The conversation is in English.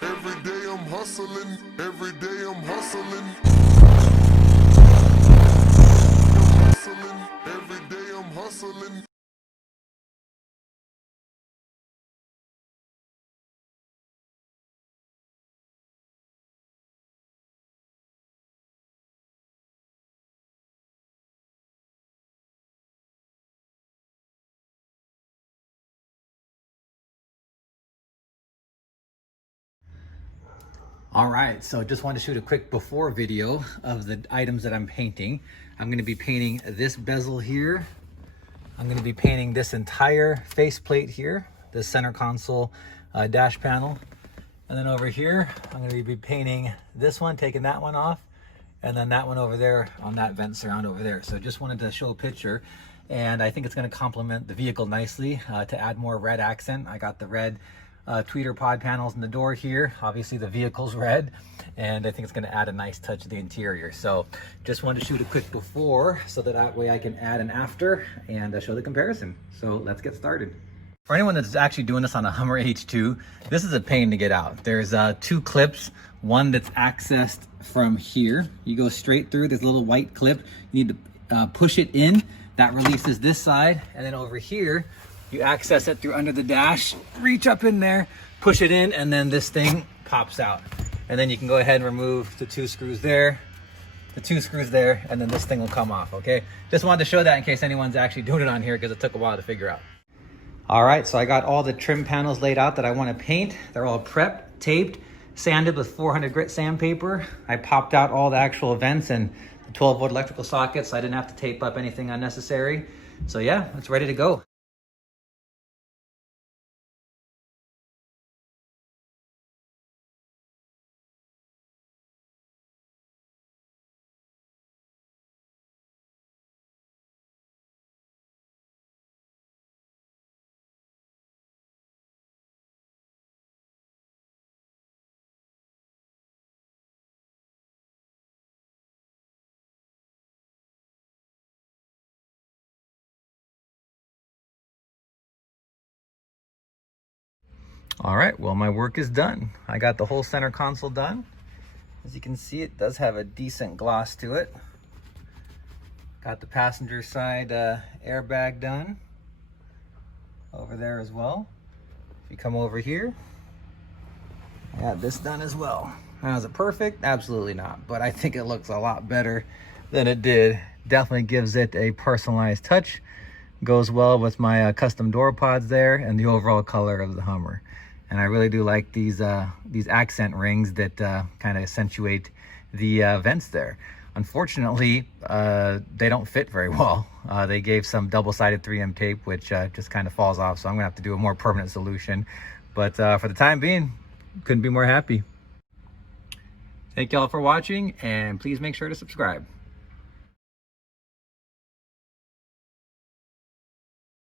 Every day I'm hustling, every day I'm hustling. Hustling, every day I'm hustling. All right, so just wanted to shoot a quick before video of the items that I'm painting. I'm gonna be painting this bezel here. I'm gonna be painting this entire faceplate here, the center console dash panel. And then over here, I'm gonna be painting this one, taking that one off, and then that one over there on that vent surround over there. So just wanted to show a picture, and I think it's gonna complement the vehicle nicely to add more red accent. I got the red tweeter pod panels in the door here. Obviously the vehicle's red, and I think it's gonna add a nice touch to the interior. So just wanted to shoot a quick before so that way I can add an after and show the comparison. So let's get started. For anyone that's actually doing this on a Hummer H2, this is a pain to get out. There's two clips, one that's accessed from here. You go straight through this little white clip. You need to push it in. That releases this side, and then over here, you access it through under the dash, reach up in there, push it in, and then this thing pops out. And then you can go ahead and remove the two screws there, the two screws there, and then this thing will come off, okay? Just wanted to show that in case anyone's actually doing it on here because it took a while to figure out. All right, so I got all the trim panels laid out that I want to paint. They're all prepped, taped, sanded with 400 grit sandpaper. I popped out all the actual vents and the 12-volt electrical sockets, so I didn't have to tape up anything unnecessary. So yeah, it's ready to go. All right, well, my work is done. I got the whole center console done. As you can see, it does have a decent gloss to it. Got the passenger side airbag done over there as well. If you come over here, I got this done as well. Now, is it perfect? Absolutely not, but I think it looks a lot better than it did. Definitely gives it a personalized touch. Goes well with my custom door pods there and the overall color of the Hummer. And I really do like these accent rings that kind of accentuate the vents there. Unfortunately, they don't fit very well. They gave some double-sided 3M tape, which just kind of falls off. So I'm gonna have to do a more permanent solution. But for the time being, couldn't be more happy. Thank y'all for watching, and please make sure to subscribe.